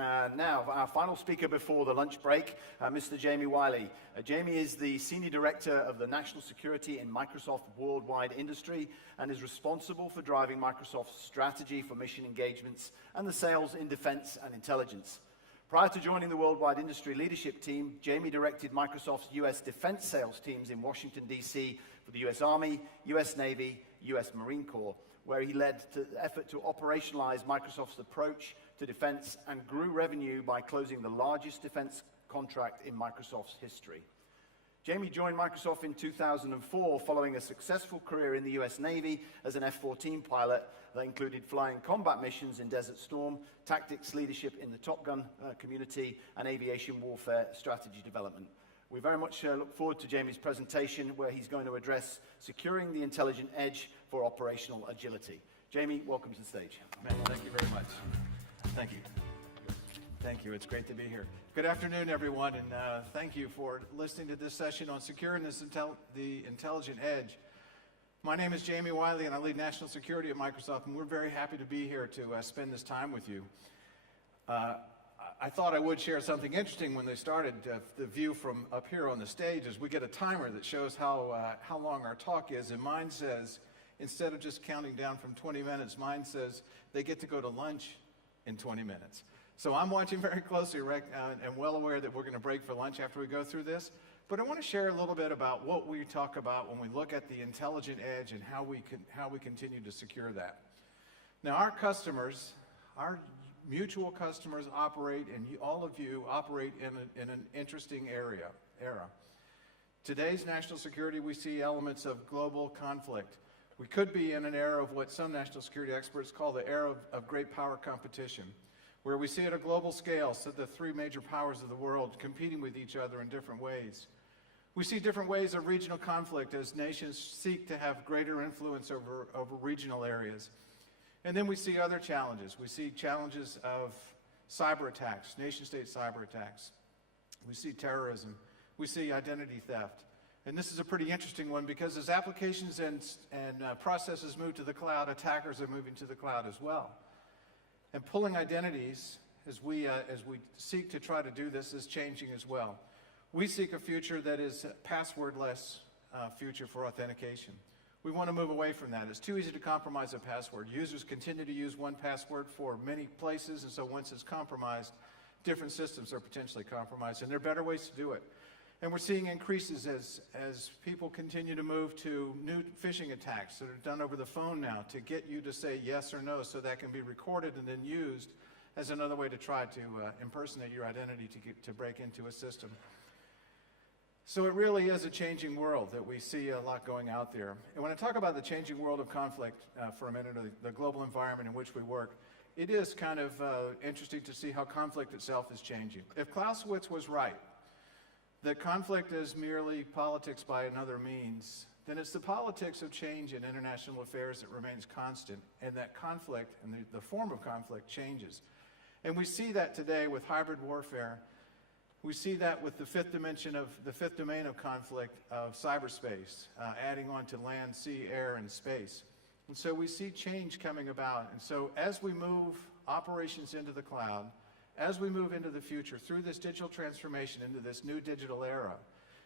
Now, our final speaker before the lunch break, Mr. Jamie Wylly. Jamie is the Senior Director of the National Security in Microsoft Worldwide Industry and is responsible for driving Microsoft's strategy for mission engagements and the sales in defense and intelligence. Prior to joining the Worldwide Industry Leadership Team, Jamie directed Microsoft's U.S. defense sales teams in Washington, D.C. for the U.S. Army, U.S. Navy, U.S. Marine Corps, where he led the effort to operationalize Microsoft's approach to defense and grew revenue by closing the largest defense contract in Microsoft's history. Jamie joined Microsoft in 2004 following a successful career in the U.S. Navy as an F-14 pilot that included flying combat missions in Desert Storm, tactics leadership in the Top Gun community, and aviation warfare strategy development. We very much look forward to Jamie's presentation where he's going to address securing the intelligent edge for operational agility. Jamie, welcome to the stage. Thank you very much. Thank you. Thank you. It's great to be here. Good afternoon, everyone, and thank you for listening to this session on securing the intelligent edge. My name is Jamie Wylly, and I lead national security at Microsoft, and we're very happy to be here to spend this time with you. I thought I would share something interesting when they started the view from up here on the stage is we get a timer that shows how long our talk is, and mine says, instead of just counting down from 20 minutes, mine says they get to go to lunch in 20 minutes. So I'm watching very closely and well aware that we're going to break for lunch after we go through this. But I want to share a little bit about what we talk about when we look at the intelligent edge and how we continue to secure that. Now, our customers, our mutual customers operate, and all of you operate in an interesting era. Today's national security, we see elements of global conflict. We could be in an era of what some national security experts call the era of great power competition, where we see at a global scale, so the three major powers of the world competing with each other in different ways. We see different ways of regional conflict as nations seek to have greater influence over regional areas. And then we see other challenges. We see challenges of cyber attacks, nation-state cyber attacks. We see terrorism. We see identity theft. And this is a pretty interesting one because as applications and processes move to the cloud, attackers are moving to the cloud as well. And pulling identities, as we seek to try to do this, is changing as well. We seek a future that is a passwordless future for authentication. We want to move away from that. It's too easy to compromise a password. Users continue to use one password for many places, and so once it's compromised, different systems are potentially compromised, and there are better ways to do it. And we're seeing increases as people continue to move to new phishing attacks that are done over the phone now to get you to say yes or no so that can be recorded and then used as another way to try to impersonate your identity to break into a system. So it really is a changing world that we see a lot going out there. And when I talk about the changing world of conflict for a minute, or the global environment in which we work, it is kind of interesting to see how conflict itself is changing. If Clausewitz was right, that conflict is merely politics by another means, then it's the politics of change in international affairs that remains constant, and that conflict and the form of conflict changes. And we see that today with hybrid warfare. We see that with the fifth domain of conflict of cyberspace, adding on to land, sea, air, and space. And so we see change coming about. And so as we move operations into the cloud, as we move into the future, through this digital transformation into this new digital era,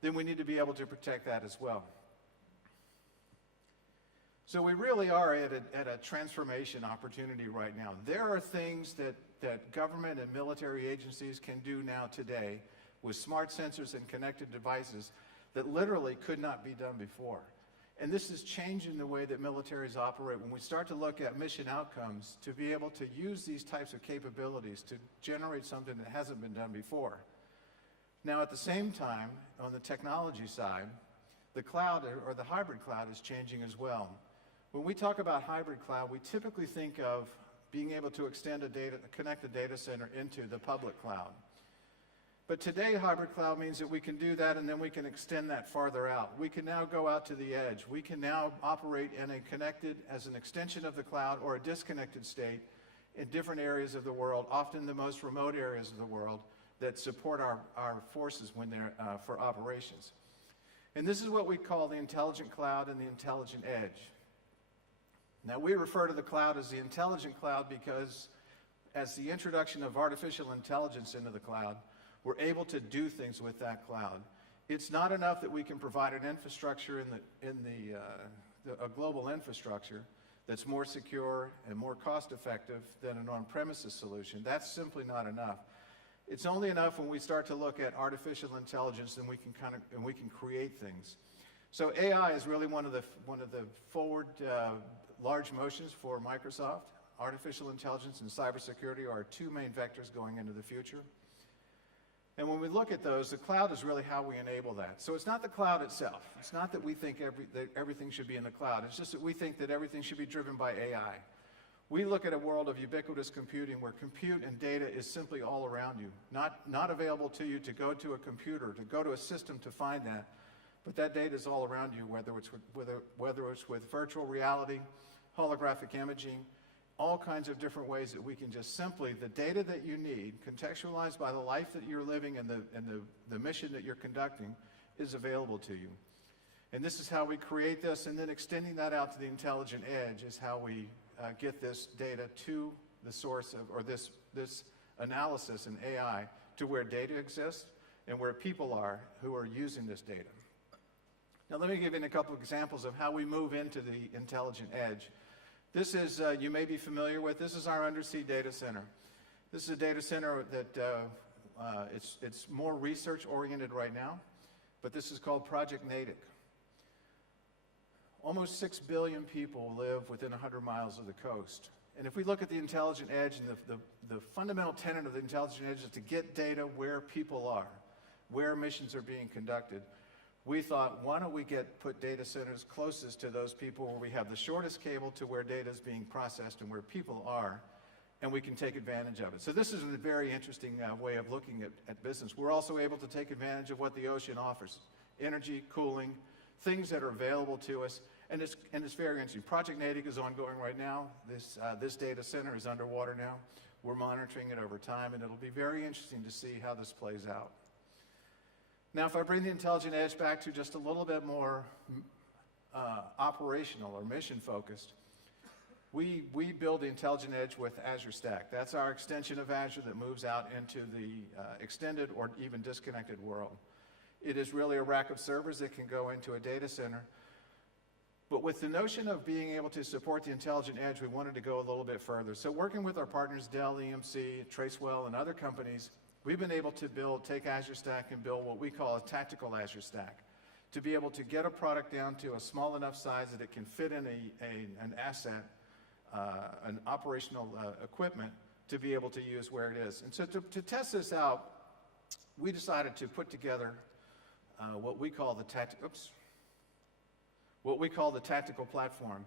then we need to be able to protect that as well. So we really are at a transformation opportunity right now. There are things that government and military agencies can do now today with smart sensors and connected devices that literally could not be done before. And this is changing the way that militaries operate when we start to look at mission outcomes to be able to use these types of capabilities to generate something that hasn't been done before. Now, at the same time, on the technology side, the cloud or the hybrid cloud is changing as well. When we talk about hybrid cloud, we typically think of being able to connect a data center into the public cloud. But today, hybrid cloud means that we can do that and then we can extend that farther out. We can now go out to the edge. We can now operate in a connected, as an extension of the cloud or a disconnected state in different areas of the world, often the most remote areas of the world that support our forces when they're for operations. And this is what we call the intelligent cloud and the intelligent edge. Now, we refer to the cloud as the intelligent cloud because as the introduction of artificial intelligence into the cloud, we're able to do things with that cloud. It's not enough that we can provide an infrastructure a global infrastructure that's more secure and more cost-effective than an on-premises solution. That's simply not enough. It's only enough when we start to look at artificial intelligence and we can create things. So AI is really one of the forward large motions for Microsoft. Artificial intelligence and cybersecurity are our two main vectors going into the future. And when we look at those, the cloud is really how we enable that. So it's not the cloud itself. It's not that we think that everything should be in the cloud. It's just that we think that everything should be driven by AI. We look at a world of ubiquitous computing where compute and data is simply all around you, not available to you to go to a computer, to go to a system to find that, but that data is all around you, whether it's with virtual reality, holographic imaging, all kinds of different ways that we can just simply, the data that you need, contextualized by the life that you're living and the mission that you're conducting, is available to you. And this is how we create this, and then extending that out to the intelligent edge is how we get this data to the source of, or this analysis in AI, to where data exists and where people are who are using this data. Now let me give you a couple of examples of how we move into the intelligent edge. This is, you may be familiar with, this is our undersea data center. This is a data center that it's more research oriented right now, but this is called Project Natick. Almost 6 billion people live within 100 miles of the coast. And if we look at the intelligent edge, and the fundamental tenet of the intelligent edge is to get data where people are, where missions are being conducted. We thought, why don't we put data centers closest to those people where we have the shortest cable to where data is being processed and where people are, and we can take advantage of it. So this is a very interesting way of looking at business. We're also able to take advantage of what the ocean offers. Energy, cooling, things that are available to us, and it's very interesting. Project Natick is ongoing right now. This data center is underwater now. We're monitoring it over time, and it'll be very interesting to see how this plays out. Now, if I bring the intelligent edge back to just a little bit more operational or mission-focused, we build the intelligent edge with Azure Stack. That's our extension of Azure that moves out into the extended or even disconnected world. It is really a rack of servers that can go into a data center. But with the notion of being able to support the intelligent edge, we wanted to go a little bit further. So working with our partners, Dell, EMC, Tracewell, and other companies, we've been able to take Azure Stack and build what we call a tactical Azure Stack, to be able to get a product down to a small enough size that it can fit in an asset, an operational equipment, to be able to use where it is. And so to test this out, we decided to put together what we call the tactical platform.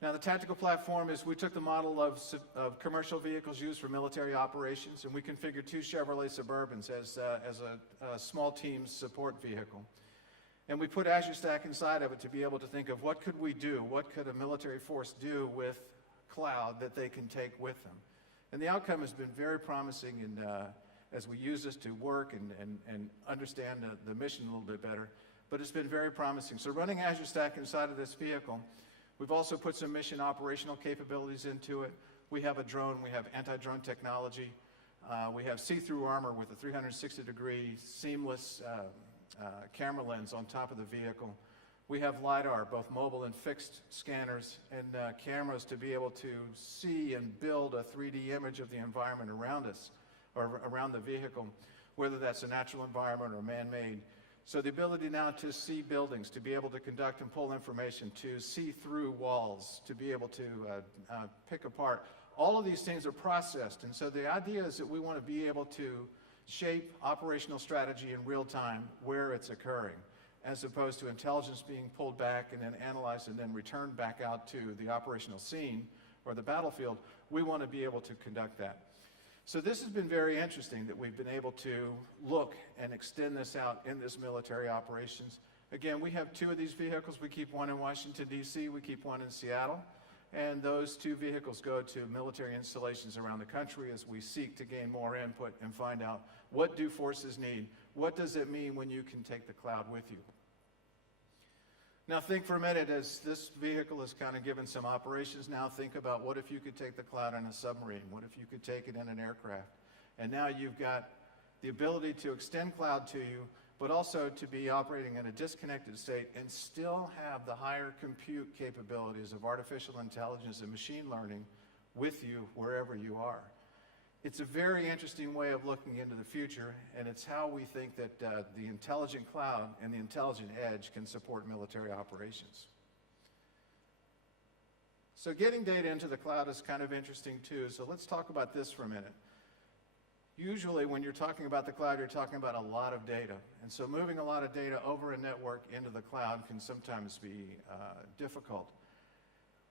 Now, the tactical platform is, we took the model of commercial vehicles used for military operations, and we configured 2 Chevrolet Suburbans as a small team support vehicle. And we put Azure Stack inside of it to be able to think of what could we do, what could a military force do with cloud that they can take with them. And the outcome has been very promising, and as we use this to work and understand the mission a little bit better, but it's been very promising. So running Azure Stack inside of this vehicle, we've also put some mission operational capabilities into it. We have a drone, we have anti-drone technology, we have see-through armor with a 360-degree seamless camera lens on top of the vehicle. We have LiDAR, both mobile and fixed scanners, and cameras to be able to see and build a 3D image of the environment around us, or around the vehicle, whether that's a natural environment or man-made. So the ability now to see buildings, to be able to conduct and pull information, to see through walls, to be able to pick apart, all of these things are processed. And so the idea is that we want to be able to shape operational strategy in real time where it's occurring, as opposed to intelligence being pulled back and then analyzed and then returned back out to the operational scene or the battlefield. We want to be able to conduct that. So this has been very interesting, that we've been able to look and extend this out in this military operations. Again, we have 2 of these vehicles. We keep one in Washington, D.C., we keep one in Seattle, and those 2 vehicles go to military installations around the country as we seek to gain more input and find out, what do forces need? What does it mean when you can take the cloud with you? Now think for a minute, as this vehicle is kind of given some operations now, think about what if you could take the cloud in a submarine? What if you could take it in an aircraft? And now you've got the ability to extend cloud to you, but also to be operating in a disconnected state and still have the higher compute capabilities of artificial intelligence and machine learning with you wherever you are. It's a very interesting way of looking into the future, and it's how we think that the intelligent cloud and the intelligent edge can support military operations. So getting data into the cloud is kind of interesting too, so let's talk about this for a minute. Usually when you're talking about the cloud, you're talking about a lot of data, and so moving a lot of data over a network into the cloud can sometimes be difficult.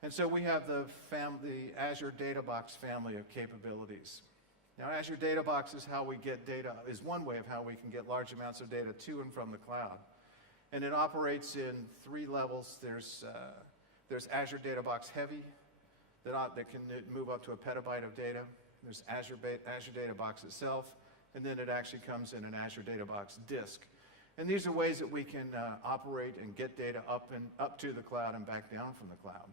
And so we have the Azure Data Box family of capabilities. Now, Azure Data Box is how we get data, is one way of how we can get large amounts of data to and from the cloud. And it operates in 3 levels. There's Azure Data Box Heavy that can move up to a petabyte of data. There's Azure Data Box itself, and then it actually comes in an Azure Data Box disk. And these are ways that we can operate and get data up to the cloud and back down from the cloud.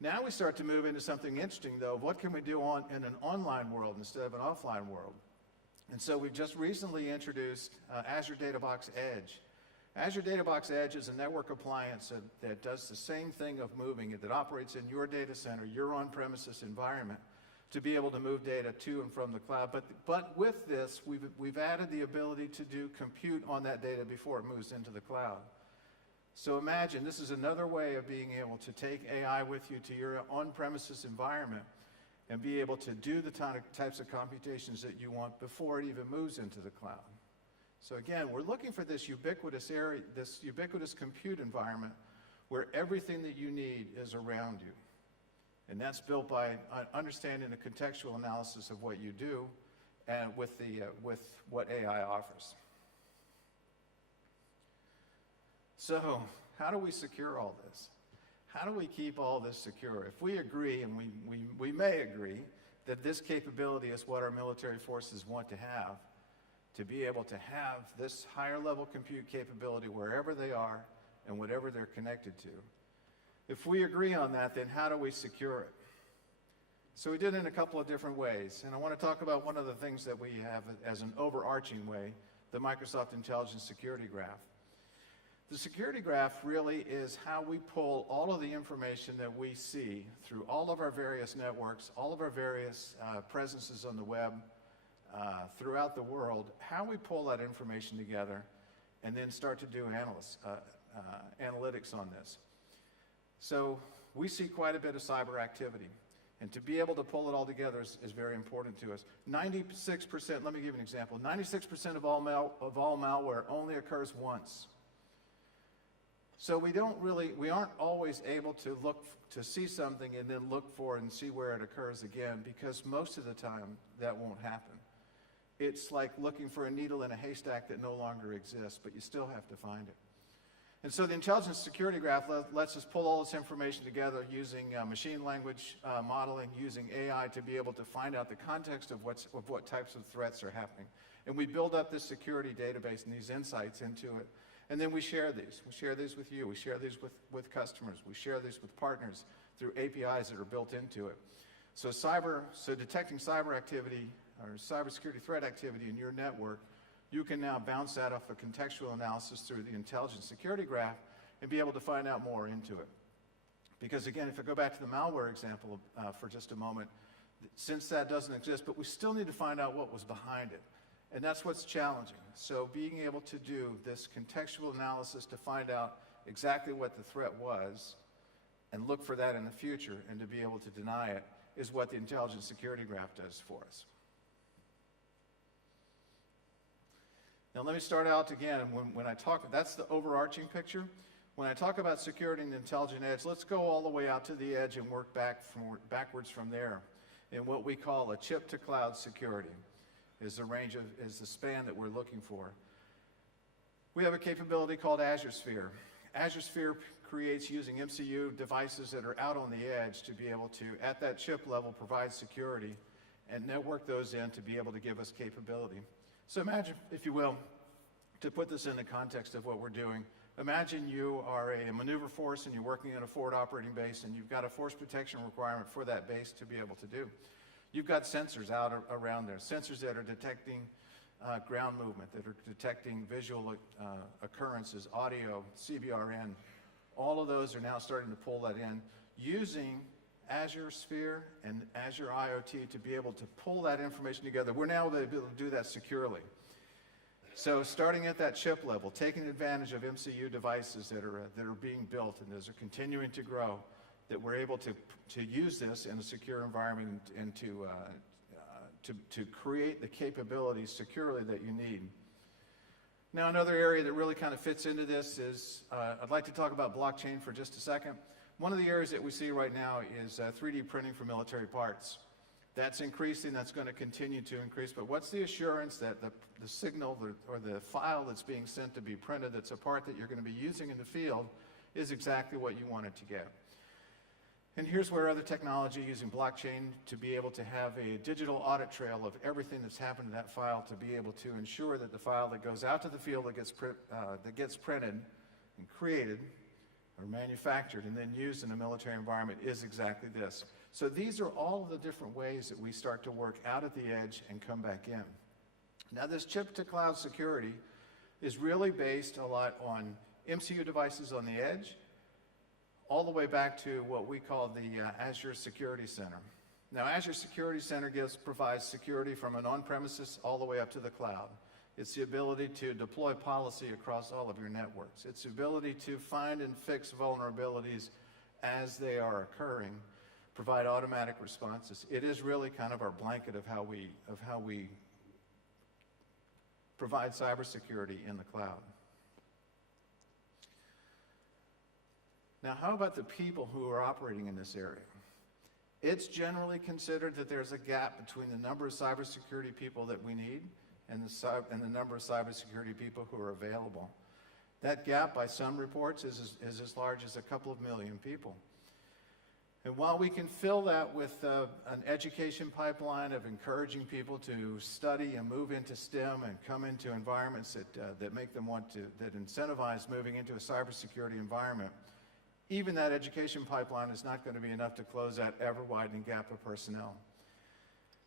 Now we start to move into something interesting, though. What can we do in an online world instead of an offline world? And so we've just recently introduced Azure Data Box Edge. Azure Data Box Edge is a network appliance that does the same thing of moving it, that operates in your data center, your on-premises environment, to be able to move data to and from the cloud. But with this, we've added the ability to do compute on that data before it moves into the cloud. So imagine, this is another way of being able to take AI with you to your on-premises environment and be able to do the types of computations that you want before it even moves into the cloud. So again, we're looking for this ubiquitous area, this ubiquitous compute environment where everything that you need is around you. And that's built by understanding the contextual analysis of what you do and with what AI offers. So, how do we secure all this? How do we keep all this secure? If we agree, and we may agree, that this capability is what our military forces want to be able to have this higher level compute capability wherever they are and whatever they're connected to. If we agree on that, then how do we secure it? So we did it in a couple of different ways, and I want to talk about one of the things that we have as an overarching way, the Microsoft Intelligence Security Graph. The security graph really is how we pull all of the information that we see through all of our various networks, all of our various presences on the web throughout the world, how we pull that information together and then start to do analytics on this. So we see quite a bit of cyber activity, and to be able to pull it all together is very important to us. 96%, let me give you an example, 96% of all malware only occurs once. So we aren't always able to look to see something and then look for and see where it occurs again, because most of the time that won't happen. It's like looking for a needle in a haystack that no longer exists, but you still have to find it. And so the Intelligence Security Graph lets us pull all this information together using machine language modeling, using AI to be able to find out the context of what types of threats are happening. And we build up this security database and these insights into it. And then we share these. We share these with you. We share these with customers. We share these with partners through APIs that are built into it. So detecting cyber activity or cybersecurity threat activity in your network, you can now bounce that off a contextual analysis through the Intelligence Security Graph and be able to find out more into it. Because again, if I go back to the malware example for just a moment, since that doesn't exist, but we still need to find out what was behind it. And that's what's challenging. So being able to do this contextual analysis to find out exactly what the threat was and look for that in the future and to be able to deny it is what the Intelligence Security Graph does for us. Now let me start out again, when I talk, that's the overarching picture. When I talk about security and intelligent edge, let's go all the way out to the edge and work backwards from there in what we call a chip-to-cloud security. Is the span that we're looking for. We have a capability called Azure Sphere. Azure Sphere creates using MCU devices that are out on the edge to be able to, at that chip level, provide security and network those in to be able to give us capability. So imagine, if you will, to put this in the context of what we're doing, Imagine you are a maneuver force and you're working in a forward operating base and you've got a force protection requirement for that base to be able to do. You've got sensors out around there, sensors that are detecting ground movement, that are detecting visual occurrences, audio, CBRN. All of those are now starting to pull that in using Azure Sphere and Azure IoT to be able to pull that information together. We're now able to do that securely. So starting at that chip level, taking advantage of MCU devices that are being built and those are continuing to grow, that we're able to use this in a secure environment and to create the capabilities securely that you need. Now, another area that really kind of fits into this is, I'd like to talk about blockchain for just a second. One of the areas that we see right now is 3D printing for military parts. That's increasing, that's going to continue to increase, but what's the assurance that the signal or the file that's being sent to be printed, that's a part that you're going to be using in the field, is exactly what you want it to get? And here's where other technology using blockchain to be able to have a digital audit trail of everything that's happened to that file to be able to ensure that the file that goes out to the field that gets printed and created or manufactured and then used in a military environment is exactly this. So these are all the different ways that we start to work out at the edge and come back in. Now this chip-to-cloud security is really based a lot on MCU devices on the edge, all the way back to what we call the Azure Security Center. Now Azure Security Center provides security from an on-premises all the way up to the cloud. It's the ability to deploy policy across all of your networks. It's the ability to find and fix vulnerabilities as they are occurring, provide automatic responses. It is really kind of our blanket of how we provide cybersecurity in the cloud. Now, how about the people who are operating in this area? It's generally considered that there's a gap between the number of cybersecurity people that we need and the number of cybersecurity people who are available. That gap, by some reports, is as large as a couple of million people. And while we can fill that with an education pipeline of encouraging people to study and move into STEM and come into environments that make them that incentivize moving into a cybersecurity environment, even that education pipeline is not going to be enough to close that ever-widening gap of personnel.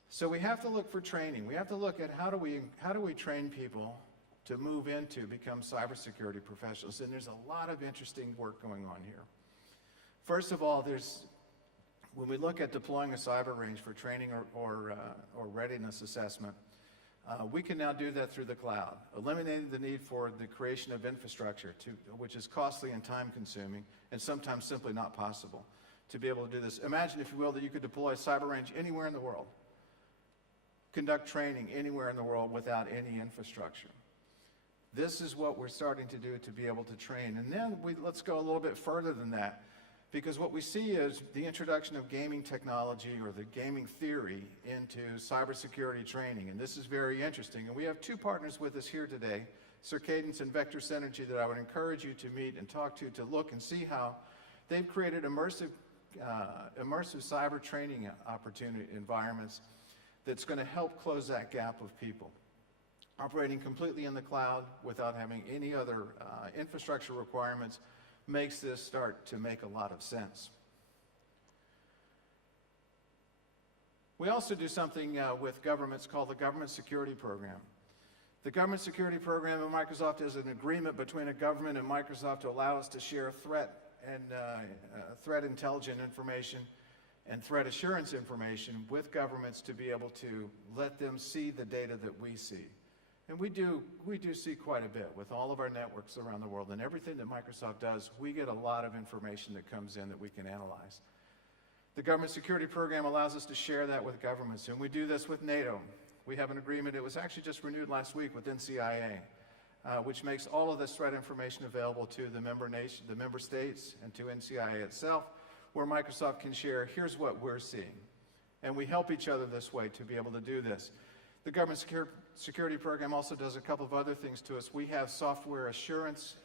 So we have to look for training. We have to look at how do we train people to move into become cybersecurity professionals. And there's a lot of interesting work going on here. First of all, when we look at deploying a cyber range for training or readiness assessment, we can now do that through the cloud, eliminating the need for the creation of infrastructure, which is costly and time-consuming, and sometimes simply not possible to be able to do this. Imagine, if you will, that you could deploy a cyber range anywhere in the world, conduct training anywhere in the world without any infrastructure. This is what we're starting to do to be able to train. And then let's go a little bit further than that, because what we see is the introduction of gaming technology or the gaming theory into cybersecurity training. And this is very interesting. And we have two partners with us here today, Circadence and Vector Synergy, that I would encourage you to meet and talk to look and see how they've created immersive cyber training opportunity environments that's going to help close that gap of people. Operating completely in the cloud without having any other infrastructure requirements makes this start to make a lot of sense. We also do something with governments called the Government Security Program. The Government Security Program at Microsoft is an agreement between a government and Microsoft to allow us to share threat intelligence information and threat assurance information with governments to be able to let them see the data that we see. And we do see quite a bit with all of our networks around the world, and everything that Microsoft does, we get a lot of information that comes in that we can analyze. The Government Security Program allows us to share that with governments, and we do this with NATO. We have an agreement, it was actually just renewed last week with NCIA, which makes all of this threat information available to the member states and to NCIA itself, where Microsoft can share, here's what we're seeing. And we help each other this way to be able to do this. The Government Security Program also does a couple of other things to us. We have software assurance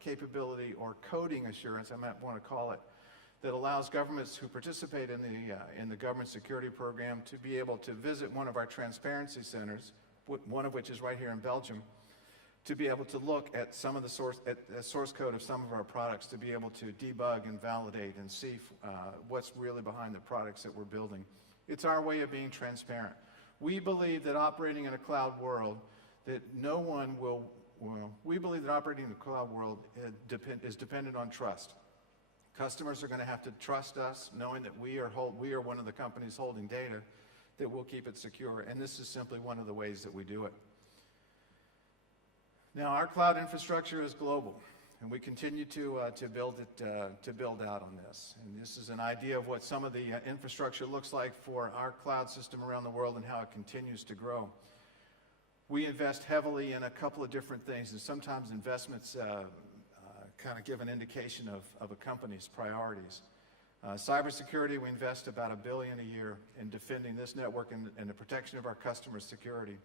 capability, or coding assurance, I might want to call it, that allows governments who participate in the Government Security Program to be able to visit one of our transparency centers, one of which is right here in Belgium, to be able to look at some of the source code of some of our products, to be able to debug and validate and see what's really behind the products that we're building. It's our way of being transparent. We believe that operating in a cloud world, that no one will, we believe that operating in a cloud world is dependent on trust. Customers are going to have to trust us, knowing that we are one of the companies holding data, that we'll keep it secure, and this is simply one of the ways that we do it. Now, our cloud infrastructure is global, and we continue to build out on this. And this is an idea of what some of the infrastructure looks like for our cloud system around the world and how it continues to grow. We invest heavily in a couple of different things, and sometimes investments kind of give an indication of a company's priorities. Cybersecurity, we invest about $1 billion a year in defending this network and the protection of our customers' security.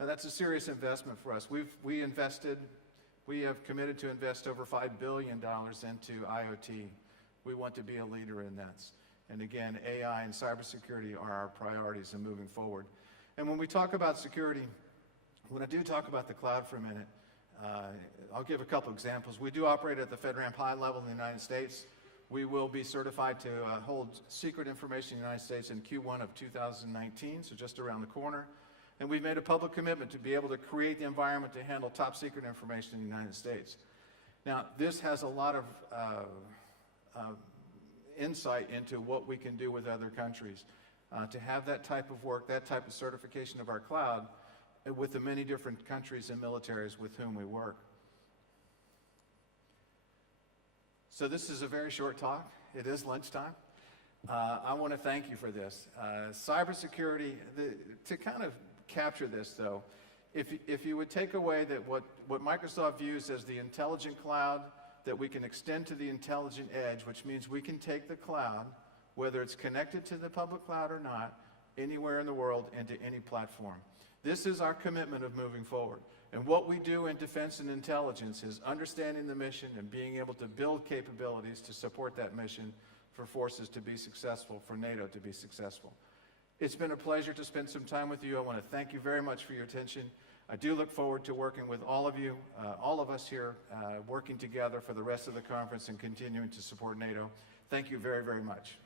Now, that's a serious investment for us. We have committed to invest over $5 billion into IoT. We want to be a leader in that. And again, AI and cybersecurity are our priorities in moving forward. And when we talk about security, when I do talk about the cloud for a minute, I'll give a couple examples. We do operate at the FedRAMP high level in the United States. We will be certified to hold secret information in the United States in Q1 of 2019, so just around the corner. And we've made a public commitment to be able to create the environment to handle top secret information in the United States. Now, this has a lot of insight into what we can do with other countries. To have that type of work, that type of certification of our cloud with the many different countries and militaries with whom we work. So this is a very short talk. It is lunchtime. I want to thank you for this. Cybersecurity, to kind of capture this though, if you would take away that what Microsoft views as the intelligent cloud, that we can extend to the intelligent edge, which means we can take the cloud, whether it's connected to the public cloud or not, anywhere in the world into any platform. This is our commitment of moving forward. And what we do in defense and intelligence is understanding the mission and being able to build capabilities to support that mission for forces to be successful, for NATO to be successful. It's been a pleasure to spend some time with you. I want to thank you very much for your attention. I do look forward to working with all of you, all of us here, working together for the rest of the conference and continuing to support NATO. Thank you very, very much.